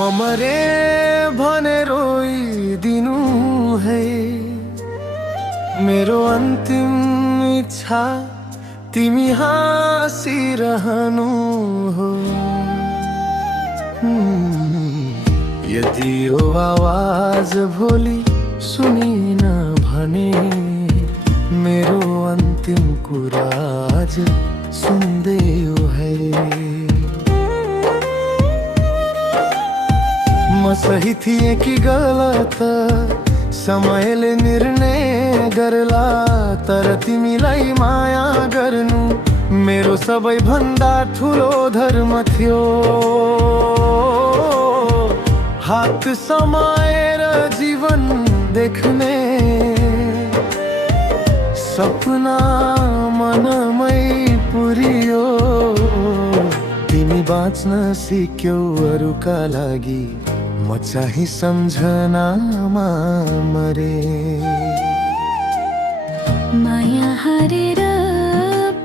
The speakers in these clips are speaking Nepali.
मरे भने रोइदिनु है। मेरो अन्तिम इच्छा तिमी हाँसिरहनु हो। यदि यो आवाज भोलि सुनिन भने मेरो अन्तिम कुरा आज सुन्दै है। म सही थिए कि गलत समयले निर्णय गर्ला, तर तिमीलाई माया गर्नु मेरो सबैभन्दा ठुलो धर्म थियो। हात समाएर जीवन देख्ने सपना मनमै पुरियो। तिमी बाँच्न सिक्यौ अरूका लागि, म चाहिँ सम्झनामा मरे। माया हारेर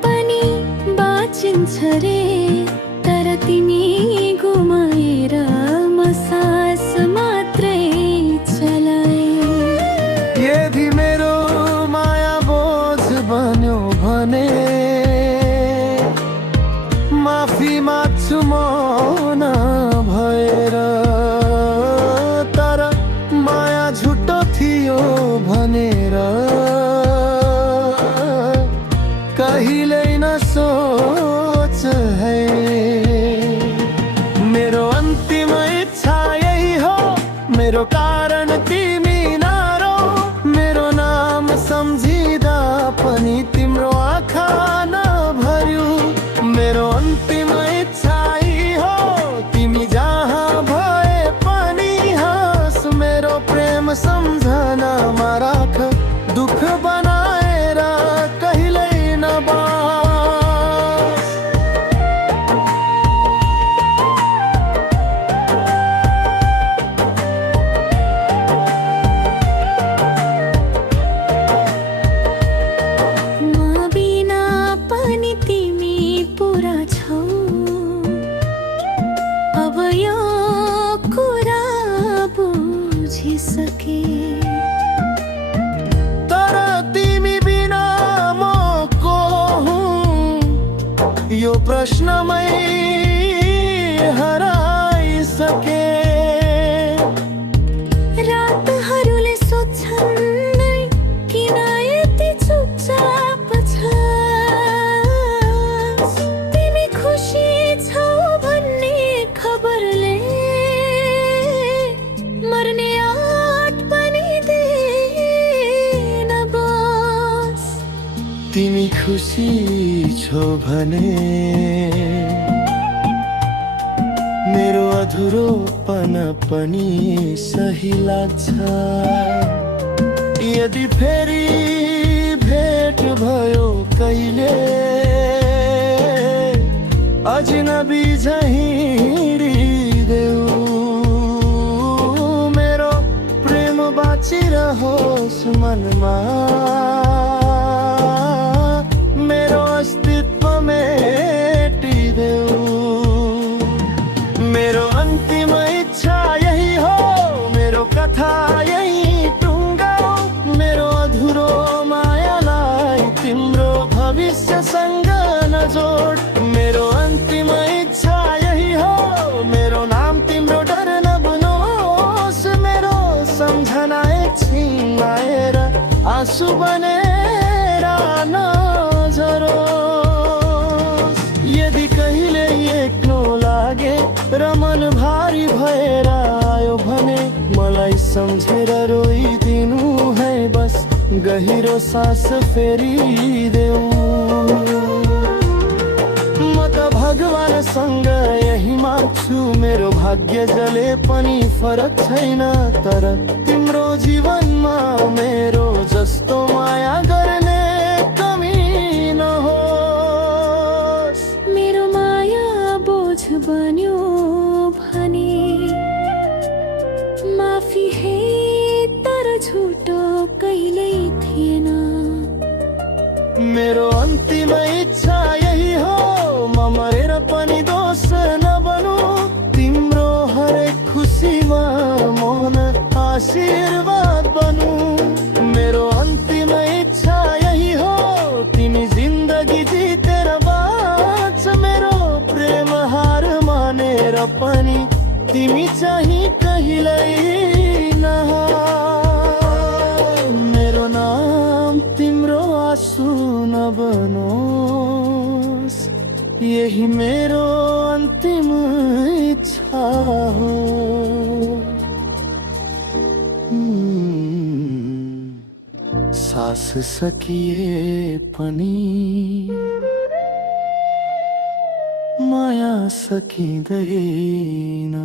पनि बाँचिन्छ रे, तर तिमी गुमाएर म सास मात्रै चलाए। यदि मेरो माया बोझ बन्यो भने माफी माग्छु म नभएर। तर माया झुटो थियो भनेर कहिल्यै नसोच है। मेरो अन्तिम इच्छा यही हो, मेरो कारण तिमी नरो। मेरो नाम सम्झिँदा पनि तिम्रो आँखा नभर्यो। मेरो अन्तिम इच्छा यही हो, तिमी जहाँ भए पनि हाँस। मेरो प्रेम सम्झनामा राख, दुःख बनाएर कहिल्यै नबास। म बिना पनि तिमी पुरा छौ, अब यो कुरा बुझिसके। तर तिमी बिना म को हुँ, यो प्रश्नमै हराइसके। रातहरूले सोध्छन् नै किन यति चुपचाप छस्। तिमी खुसी छौ भन्ने खबरले मर्ने आँट पनि दिएन बस। तिमी खुसी छौ भने मेरो अधुरोपन पनि सही लाग्छ। यदि फेरि भेट भयो कहिले अजनबी झैँ हिँडिदेऊ। मेरो प्रेम बाँचिरहोस् मनमा, मेरो अस्तित्व मेटिदेऊ। मेरो अन्तिम इच्छा यही हो, मेरो कथा यही टुङ्गाऊ। मेरो अधुरो मायालाई तिम्रो भविष्यसँग नजोड। मेरो अन्तिम इच्छा यही हो, मेरो नाम तिम्रो डर नबनोस्। मेरो सम्झना एकछिन आएर आँसु बनेर नझरोस्। यदि कहिले एक्लो लागे र मन भारी भएर आयो भने मलाई सम्झेर रोइदिनु है। बस गहिरो सास फेरिदेऊ। म त भगवानसँग यही माग्छु, मेरो भाग्य जले पनि फरक छैन। तर तिम्रो जीवनमा मेरो जस्तो माया गर्ने कमी नहोस्। मेरो माया बोझ बन्यो भने माफी है, तर झुटो कहिल्यै थिएन। मेरो अन्तिम इच्छा यही हो, म मरेर पनि दोष नबनु। तिम्रो हरेक खुसी आशीर्वाद बनूं मेरो अंतिम इच्छा यही हो तिमी जिंदगी जीतेर बाँच मेरो प्रेम हार मानेर पनि तिमी चाहिँ कहिल्यै नहार मेरो नाम तिम्रो आँसु नबनोस् यही मेरो अंतिम इच्छा हो सास सकिए पनि माया सकिँदैन